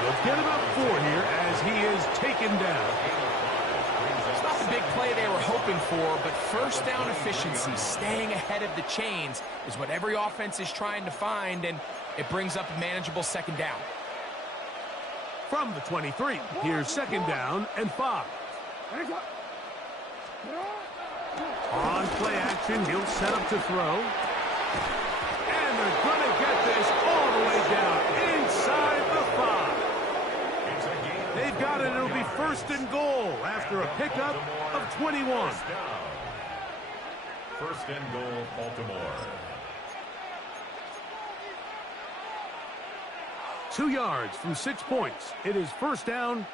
They'll get about 4 here as he is taken down. It's not the big play they were hoping for, but first down efficiency, staying ahead of the chains, is what every offense is trying to find, and it brings up a manageable second down. From the 23, here's 2nd down and 5. On play action, he'll set up to throw. And they're going to get this all the way down inside the 5. They've got it. It'll be 1st and goal after a pickup of 21. 1st and goal, Baltimore. 2 yards from 6 points. It is 1st down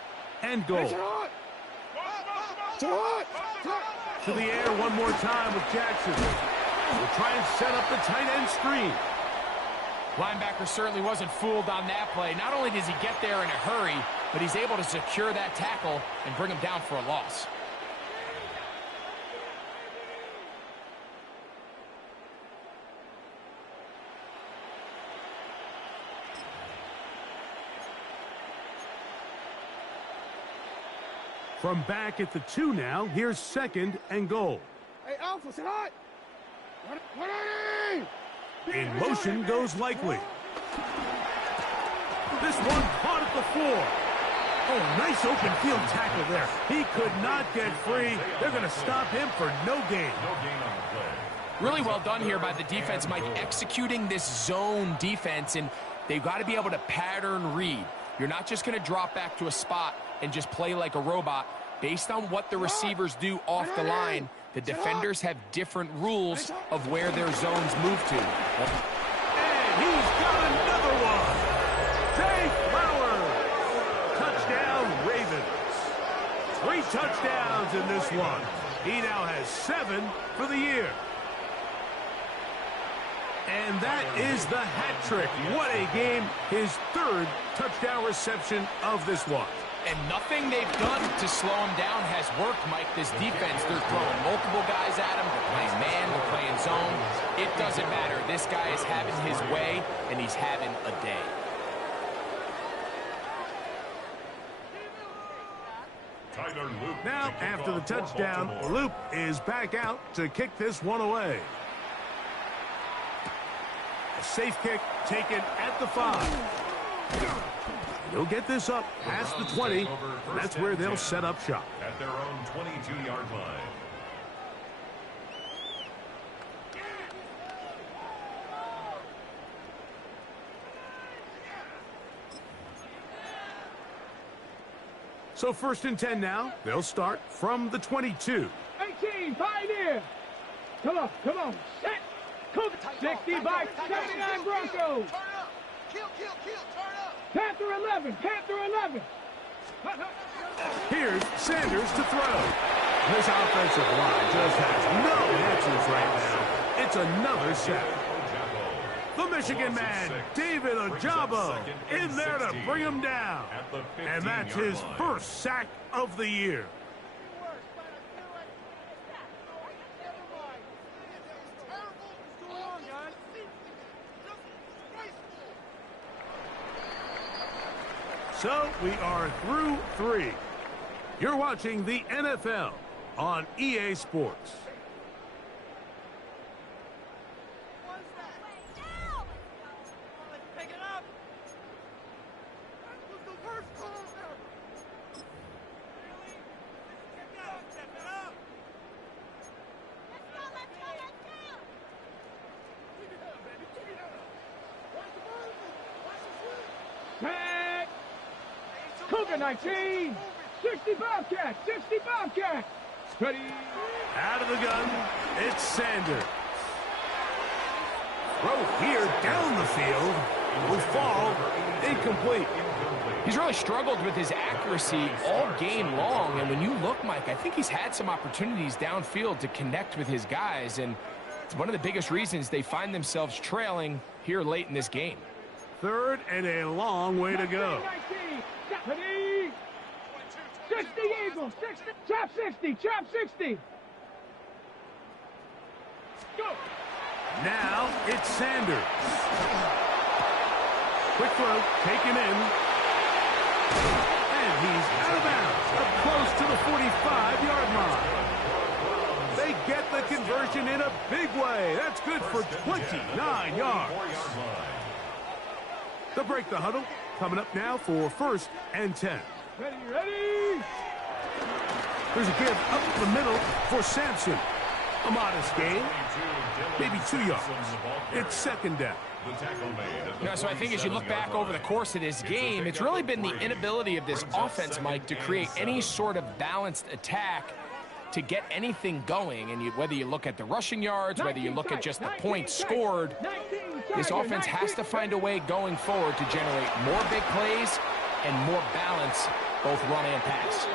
and goal. To the air one more time with Jackson. We'll try and set up the tight end screen. Linebacker certainly wasn't fooled on that play. Not only does he get there in a hurry, but he's able to secure that tackle and bring him down for a loss. From back at the 2 now, here's 2nd and goal. Hey, Alpha, sit hot. In motion goes Likely. This one caught at the 4. Oh, nice open field tackle there. He could not get free. They're going to stop him for no gain. No gain on the play. Really well done here by the defense, Mike, executing this zone defense, and they've got to be able to pattern read. You're not just going to drop back to a spot and just play like a robot. Based on what the receivers do off the line, the defenders have different rules of where their zones move to. And he's got another one. Zay Flowers. Touchdown, Ravens. 3 touchdowns in this one. He now has 7 for the year. And that is the hat trick. What a game. His 3rd touchdown reception of this one. And nothing they've done to slow him down has worked, Mike. This defense, they're throwing multiple guys at him. They're playing man, they're playing zone. It doesn't matter. This guy is having his way, and he's having a day. Now, after the touchdown, Loop is back out to kick this one away. A safe kick taken at the 5. He'll get this up past the 20. That's where they'll set up shop. At their own 22-yard line. So 1st and 10 now. They'll start from the 22. 18, Pioneer. Come on. Set. Cook. 65, 79 Broncos. Turn up. Kill, turn up. Panther 11. Here's Sanders to throw. This offensive line just has no answers right now. It's another sack. The Michigan man, David Ojabo, in there to bring him down. And that's his 1st sack of the year. So we are through 3. You're watching the NFL on EA Sports. Cougar 19, 60 Bobcats, 60 Bobcats. Ready. Out of the gun, it's Sanders. Throw here down the field. Will fall incomplete. He's really struggled with his accuracy all game long, and when you look, Mike, I think he's had some opportunities downfield to connect with his guys, and it's one of the biggest reasons they find themselves trailing here late in this game. 3rd and a long way to go. 60 Eagles, 60, chop 60. Go. Now it's Sanders. Quick throw, taken in. And he's out of bounds, up close to the 45-yard line. They get the conversion in a big way. That's good for 29 yards. They'll break the huddle. Coming up now for 1st and 10. Ready. There's a give up the middle for Sampson. A modest gain, maybe 2 yards. It's 2nd down. So I think as you look back over the course of this game, it's really been the inability of this offense, Mike, to create any sort of balanced attack to get anything going. And whether you look at the rushing yards, whether you look at just the points scored, this offense has to find a way going forward to generate more big plays and more balance, both run and pass.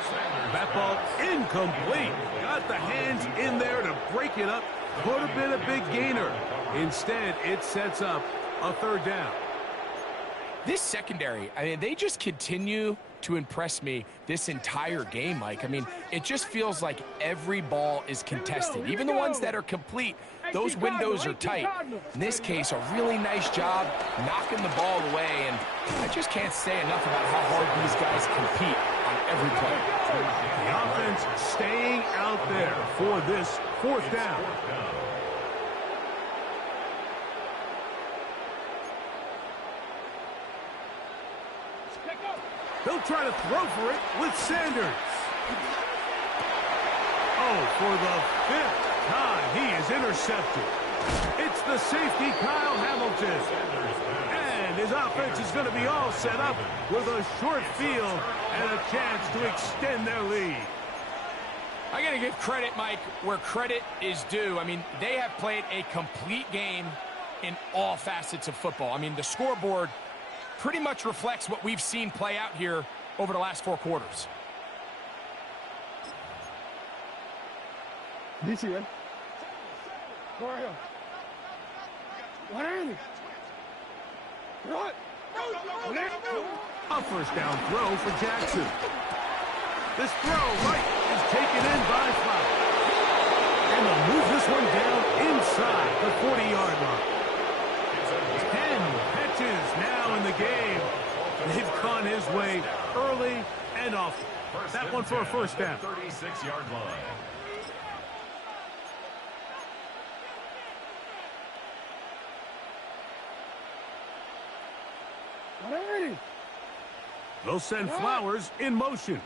That ball incomplete. Got the hands in there to break it up. Could have been a big gainer. Instead, it sets up a 3rd down. This secondary, I mean, they just continue to impress me this entire game, Mike. I mean, it just feels like every ball is contested. Even the ones that are complete, those windows are tight. In this case, a really nice job knocking the ball away, and I just can't say enough about how hard these guys compete on every play. The offense staying out there for this fourth down. They'll try to throw for it with Sanders. Oh, for the 5th time, he is intercepted. It's the safety, Kyle Hamilton. And his offense is going to be all set up with a short field and a chance to extend their lead. I got to give credit, Mike, where credit is due. I mean, they have played a complete game in all facets of football. I mean, the scoreboard pretty much reflects what we've seen play out here over the last 4 quarters. DC, man. Go right here. 180. Right. A first down throw for Jackson. This throw right is taken in by Flowers. And they'll move this one down inside the 40-yard line. 10 catches now in the game. They've gone his way early and often. That one for a first down. 36-yard line. They'll send Flowers in motion.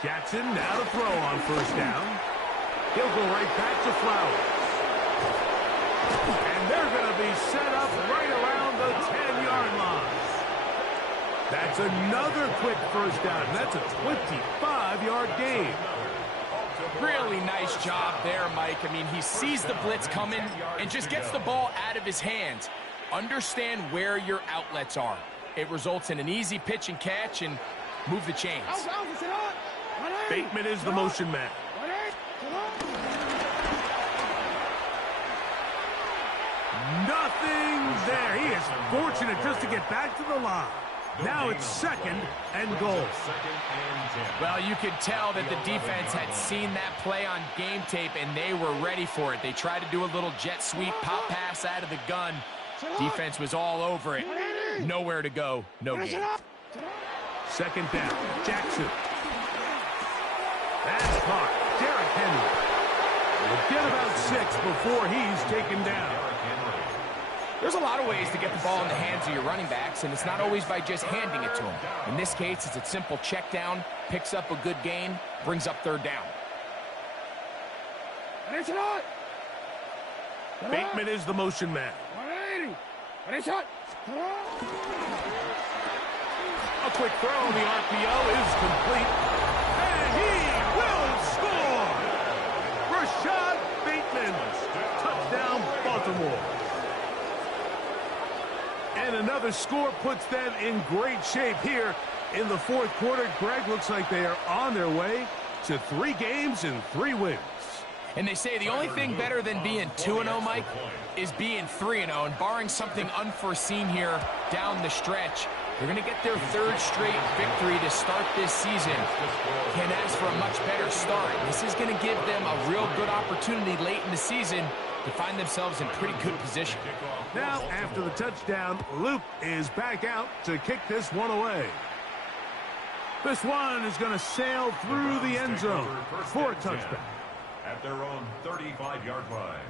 Jackson now to throw on first down. He'll go right back to Flowers. And they're going to be set up right around the 10-yard line. That's another quick first down. That's a 25-yard gain. Really nice job there, Mike. I mean, he sees the blitz coming and just gets the ball out of his hands. Understand where your outlets are. It results in an easy pitch and catch and move the chains. Bateman is the motion man. Nothing there. He is fortunate just to get back to the line. Now it's 2nd and goal. Well, you could tell that the defense had seen that play on game tape, and they were ready for it. They tried to do a little jet sweep, pop pass out of the gun. Defense was all over it. Nowhere to go, no gain. 2nd down, Jackson. That's caught. Derrick Henry will get about 6 before he's taken down. There's a lot of ways to get the ball in the hands of your running backs, and it's not always by just handing it to them. In this case, it's a simple check down, picks up a good gain, brings up 3rd down. Bateman is the motion man. A quick throw on the RPO is complete. And he will score! Rashad Bateman. Touchdown, Baltimore. And another score puts them in great shape here in the 4th quarter. Greg, looks like they are on their way to 3 games and 3 wins. And they say the only thing better than being 2-0, Mike, is being 3-0. And barring something unforeseen here down the stretch, they're going to get their 3rd straight victory to start this season. Can't ask for a much better start. This is going to give them a real good opportunity late in the season to find themselves in pretty good position. Now, after the touchdown, Luke is back out to kick this one away. This one is going to sail through the end zone for a touchdown. At their own 35-yard line.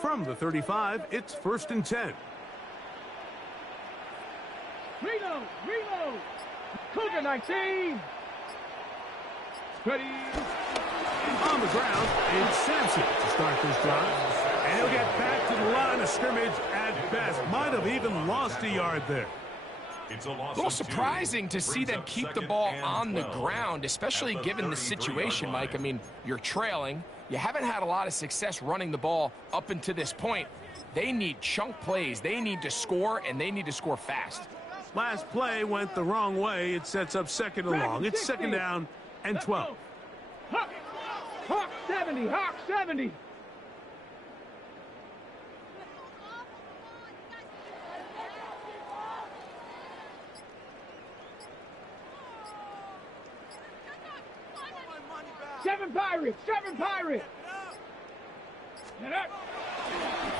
From the 35, it's 1st and 10. Reload. Cougar 19. Ready. On the ground, it's Sampson to start this drive. And he'll get back to the line of scrimmage at best. Might have even lost a yard there. It's a little surprising to see them keep the ball on the ground, especially given the situation, Mike. I mean, you're trailing. You haven't had a lot of success running the ball up until this point. They need chunk plays. They need to score, and they need to score fast. Last play went the wrong way. It sets up second and long. It's second down and 12. Hawk 70, Hawk 70. Seven Pirates, seven Pirates.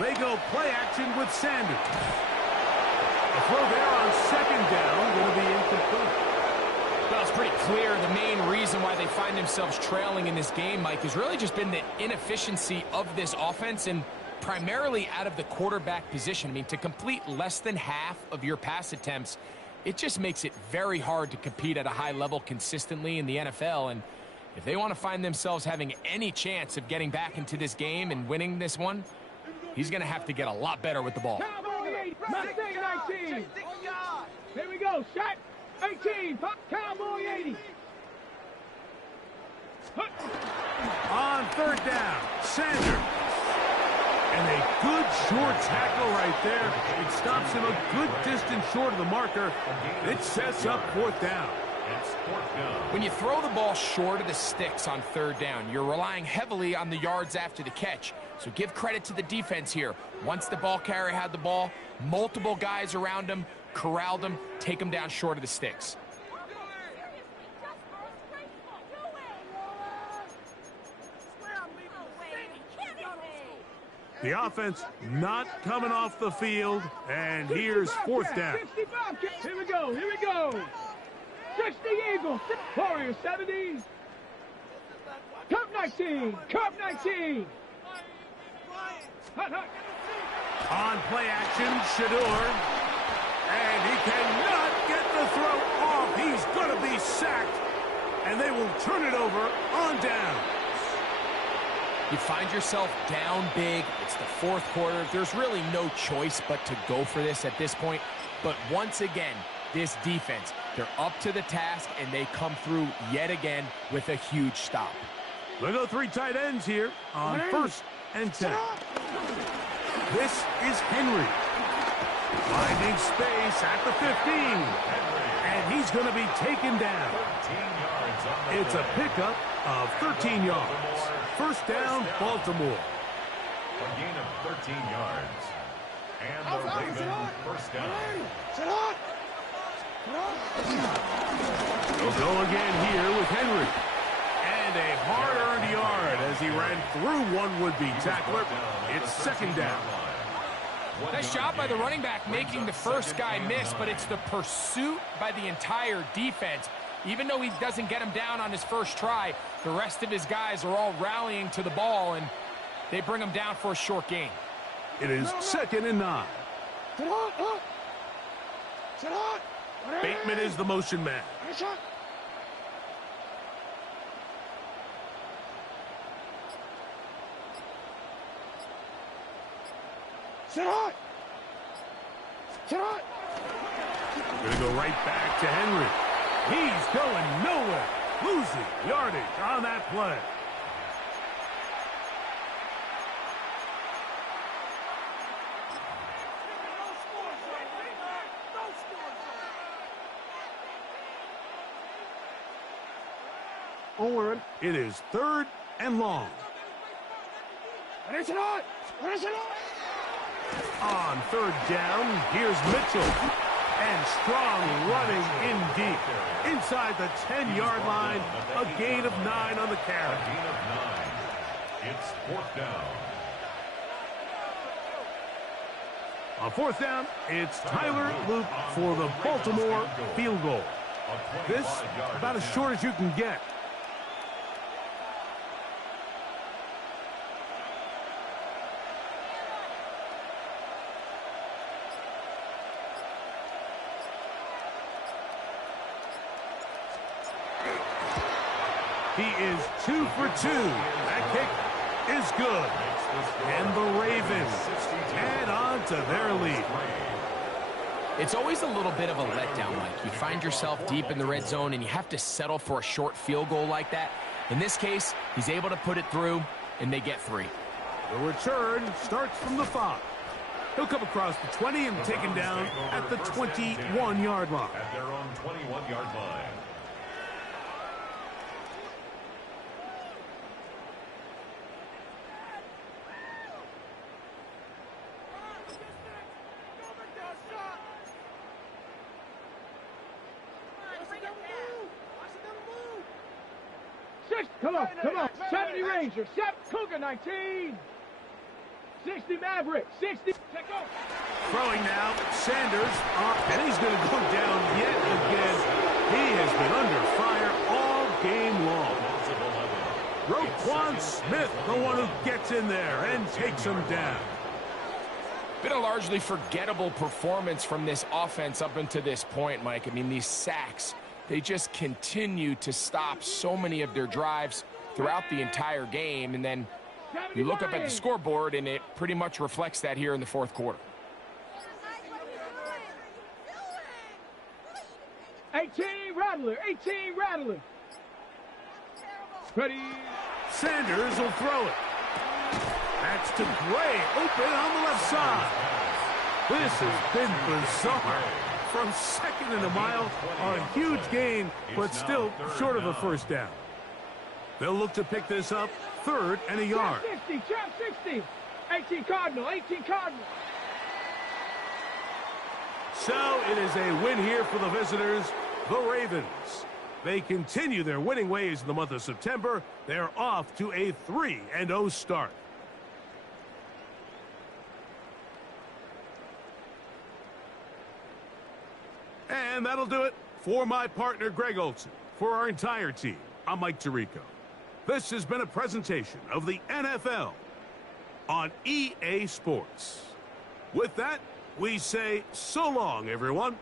They go play action with Sanders. A throw there on second down going to be incomplete. Well, it's pretty clear the main reason why they find themselves trailing in this game, Mike, has really just been the inefficiency of this offense and primarily out of the quarterback position. I mean, to complete less than half of your pass attempts, it just makes it very hard to compete at a high level consistently in the NFL. And if they want to find themselves having any chance of getting back into this game and winning this one, he's going to have to get a lot better with the ball. Mustang 19. Here we go. Shot 18. Cowboy 80. On third down, Sanders. And a good short tackle right there. It stops him a good distance short of the marker. It sets up fourth down. When you throw the ball short of the sticks on third down, you're relying heavily on the yards after the catch. So give credit to the defense here. Once the ball carrier had the ball, multiple guys around him, corralled him, take him down short of the sticks. The offense not coming off the field, and here's fourth down. 65. Here we go, here we go. 60 Eagles, Warriors 70. Cup 19, Cup 19. On play action, Shador. And he cannot get the throw off. He's going to be sacked. And they will turn it over on down. You find yourself down big. It's the fourth quarter. There's really no choice but to go for this at this point. But once again, this defense, they're up to the task, and they come through yet again with a huge stop. They go three tight ends here on first and 10. This is Henry. Finding space at the 15. And he's going to be taken down. It's a pickup of 13 yards. First down, Baltimore. A gain of 13 yards. And the Ravens first down. They'll go again here with Henry. And a hard-earned yard as he ran through one would-be tackler. It's second down. Nice job by the running back making the first guy miss, but it's the pursuit by the entire defense. Even though he doesn't get him down on his first try, the rest of his guys are all rallying to the ball, and they bring him down for a short gain. It is second and 9. Bateman is the motion man. Going to go right back to Henry. He's going nowhere. Losing yardage on that play. It is third and long. On third down, here's Mitchell. And Strong running in deep. Inside the 10-yard line, a gain of 9 on the carry. A gain of 9. It's fourth down. On fourth down, it's Tyler Luke for the Baltimore field goal. This, about as short as you can get. He is 2 for 2. That kick is good. And the Ravens add on to their lead. It's always a little bit of a letdown, Mike. You find yourself deep in the red zone, and you have to settle for a short field goal like that. In this case, he's able to put it through, and they get 3. The return starts from the 5. He'll come across the 20 and taken down at the 21-yard line. At their own 21-yard line. Come on. 70 Ranger, 7 Cougar 19. 60 Maverick, 60. Take off. Throwing now, Sanders, and he's going to go down yet again. He has been under fire all game long. Roquan Smith, the one who gets in there and takes him down. Been a largely forgettable performance from this offense up until this point, Mike. I mean, these sacks, they just continue to stop so many of their drives throughout the entire game. And then you look up at the scoreboard, and it pretty much reflects that here in the fourth quarter. 18 Rattler. Ready. Sanders will throw it. That's to Gray, open on the left side. This has been bizarre. From second and a mile, a huge gain, but still short of a first down. They'll look to pick this up, 3rd and a yard. Trap 60. 18 Cardinal. So it is a win here for the visitors, the Ravens. They continue their winning ways in the month of September. They're off to a 3-0 start. And that'll do it for my partner, Greg Olson. For our entire team, I'm Mike Tirico. This has been a presentation of the NFL on EA Sports. With that, we say so long, everyone.